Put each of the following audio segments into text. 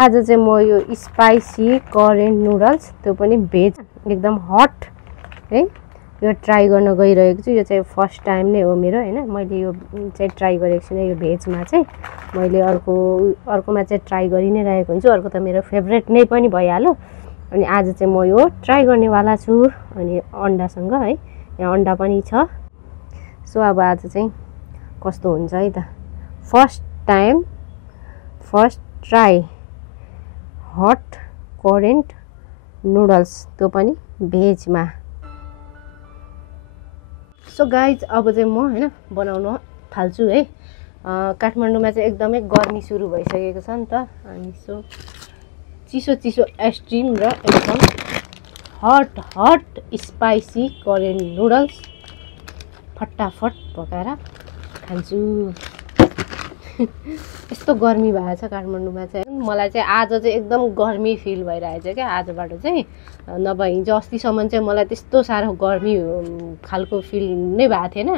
आज चाहिँ म यो स्पाइसी कोरियन नुडल्स त्यो पनि भेज एकदम हट है यो ट्राई गर्न गइरहेको छु। यो चाहिँ फर्स्ट टाइम नै हो मेरो हैन। मैले यो चाहिँ ट्राई गरेको छु यो भेजमा चाहिँ। मैले अर्कोमा चाहिँ ट्राई गरि नै रहेको हुन्छु। अर्को त मेरो फेभरेट नै पनि भइहाल्यो। अनि आज चाहिँ म यो ट्राई गर्नेवाला छु। अनि अन्डासँग है, यहाँ अन्डा पनि छ। सो अब आज चाहिँ कस्तो हुन्छ है त। First time first try hot Korean noodles त्यो पनि भेजमा। सो गाइज अब चाहिँ म हैन बनाउन थाल्छु है। काठमाडौँमा चाहिँ एकदमै गर्मी सुरु भइसकेको छ नि त। अनि सो चिसो चिसो आइसक्रिम र एकदम हट स्पाइसी कोरियन नुडल्स फटाफट पकाएर खान्छु। यस्तो गर्मी भएको छ काठमाडौँमा चाहिँ। मलाई चाहिँ आज चाहिँ एकदम गर्मी फिल भइरहेछ क्या आजबाट चाहिँ। नभए हिजो अस्तिसम्म चाहिँ मलाई त्यस्तो साह्रो गर्मी खालको फिल नै भएको थिएन।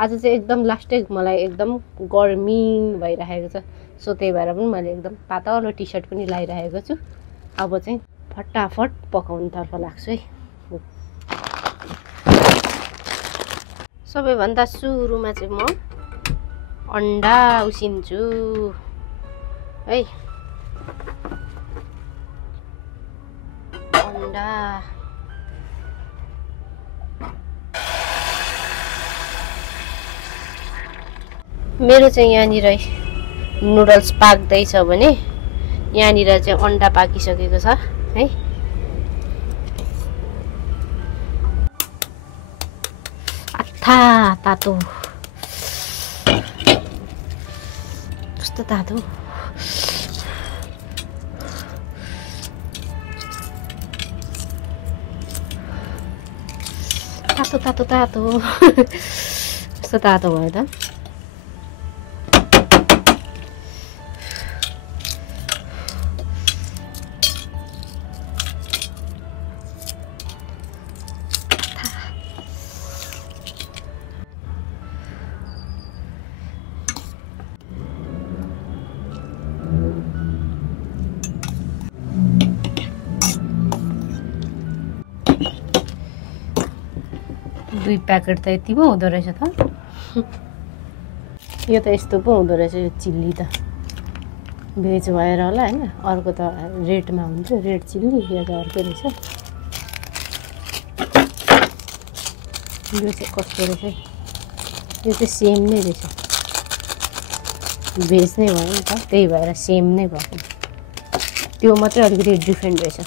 आज चाहिँ एकदम लास्टै मलाई एकदम गर्मी भइरहेको छ। सो त्यही भएर पनि मैले एकदम पातलो टी सर्ट पनि लगाइरहेको छु। अब चाहिँ फटाफट पकाउनुतर्फ लाग्छु है। सबैभन्दा सुरुमा चाहिँ म अन्डा उसिन्छु है। अन्डा मेरो चाहिँ यहाँनिर नुडल्स पाक्दैछ भने यहाँनिर चाहिँ अन्डा पाकिसकेको छ है। आथा तातो कस्तो तातो। तातो तातो तातो कस्तो तातो भयो त। दुई प्याकेट त यति पो हुँदो रहेछ त। यो त यस्तो पो हुँदो रहेछ यो चिल्ली त। भेज भएर होला हैन। अर्को त रेडमा हुन्छ रेड चिल्ली। यो त अर्कै रहेछ। यो चाहिँ कस्तो रहेछ है। यो चाहिँ सेम नै रहेछ। भेज नै भयो नि त त्यही भएर सेम नै भएको। त्यो मात्रै अलिकति डिफ्रेन्ट रहेछ।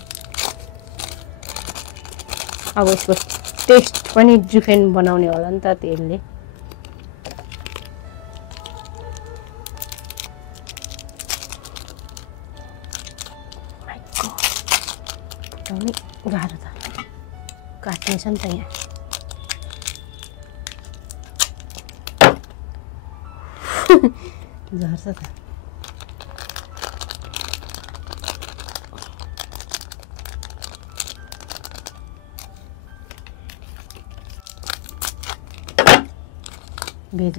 अब यसको टेस्ट पनि डिफ्रेन्ट बनाउने होला नि त त्यसले। एकदमै गाह्रो त काट्नेछ नि त यहाँ। झर्छ त।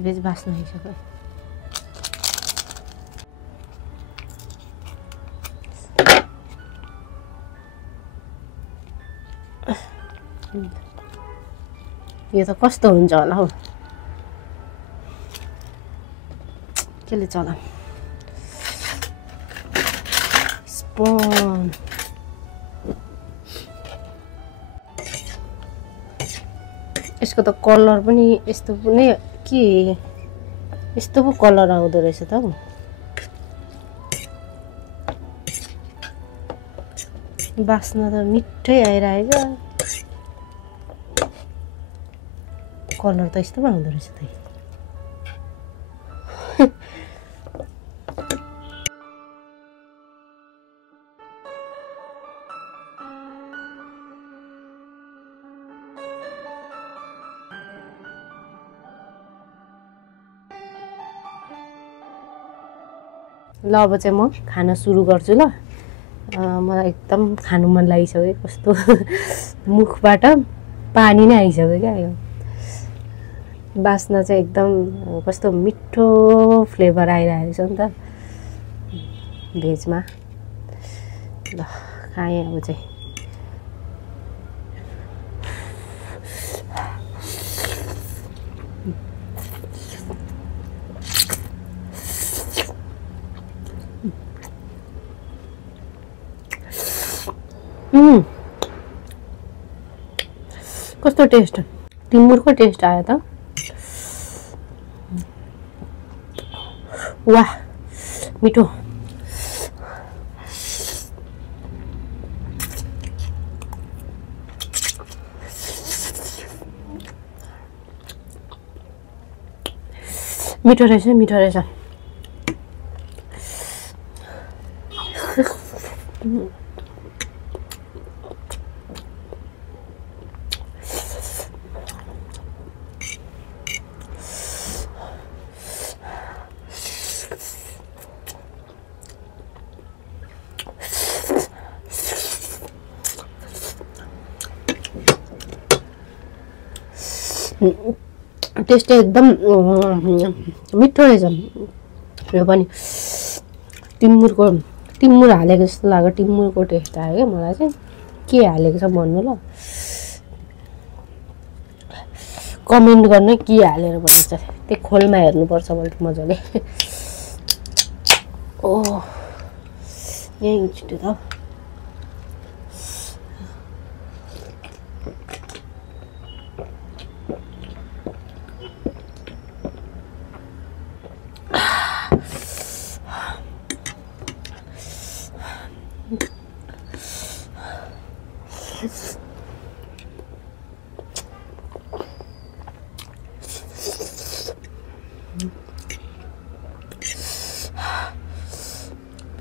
भेज बास्नु आइसक्यो। यो त कस्तो हुन्छ होला हौ। केले चला स्पुन। यसको त कलर पनि यस्तो पनि के यस्तो पो कलर आउँदो रहेछ त हौ। बास्ना त मिठै आइरहेको। कलर त यस्तो पो आउँदो रहेछ त। ल अब चाहिँ म खाना सुरु गर्छु ल। मलाई एकदम खानु मन लागिसक्यो। कस्तो मुखबाट पानी नै आइसक्यो क्या। यो बास्ना चाहिँ एकदम कस्तो मिठो फ्लेभर आइरहेको छ नि त भेजमा। ल खाएँ अब चाहिँ। कस्तो टेस्ट, टिमुरको टेस्ट आयो त। वाह मिठो। मिठो रहेछ, मिठो रहेछ। टेस्ट एकदम मिठो रहेछ यो पनि। टिमुर हालेको जस्तो लाग्यो, टिमुरको टेस्ट आयो क्या मलाई चाहिँ। के हालेको छ भन्नु ल, कमेन्ट गर्नु के हालेर भन्नुहुन्छ। त्यो खोलमा हेर्नुपर्छ मैले मजाले। ओ यही छिटो त।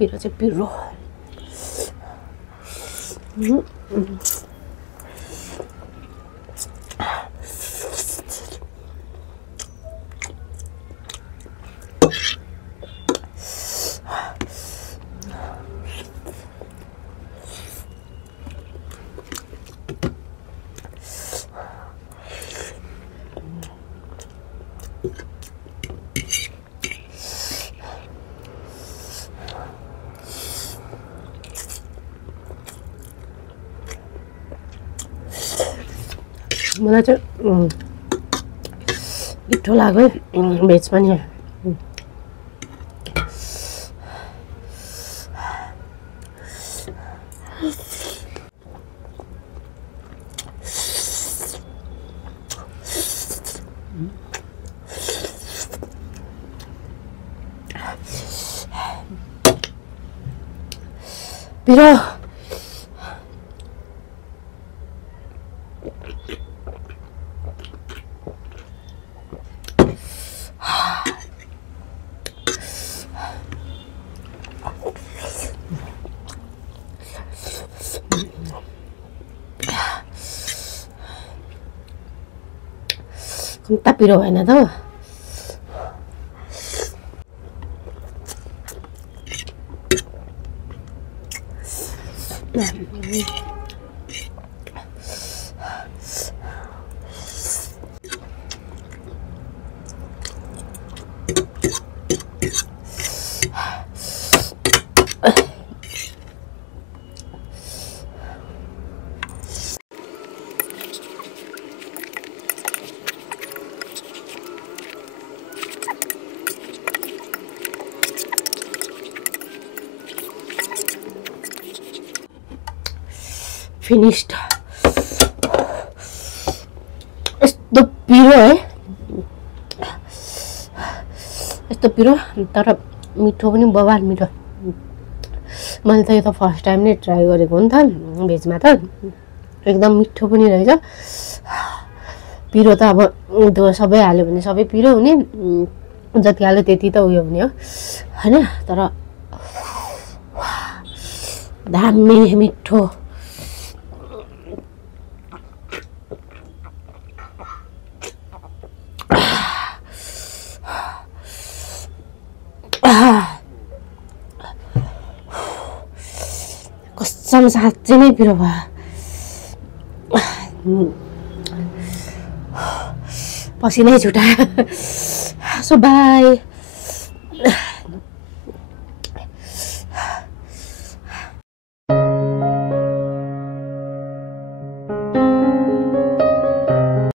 पिरो चाहिँ पिरो। मलाई चाहिँ मिठो लाग्यो भेज पनि। पिरो कम्ता पिरो भएन त। फिनिश्ड। यस्तो पिरो है, यस्तो पिरो तर मिठो पनि बवाल मिठो। मैले त यो त फर्स्ट टाइम नै ट्राई गरेको हो नि त भेजमा त। एकदम मिठो पनि रहेछ। पिरो त अब त्यो सबै हाल्यो भने सबै पिरो हुने, जति हाल्यो त्यति त उयो हुने हो हैन। तर दामी मिठो। कसम साँच्चै नै पिरो भयो। पसिनै छुटायो। So by.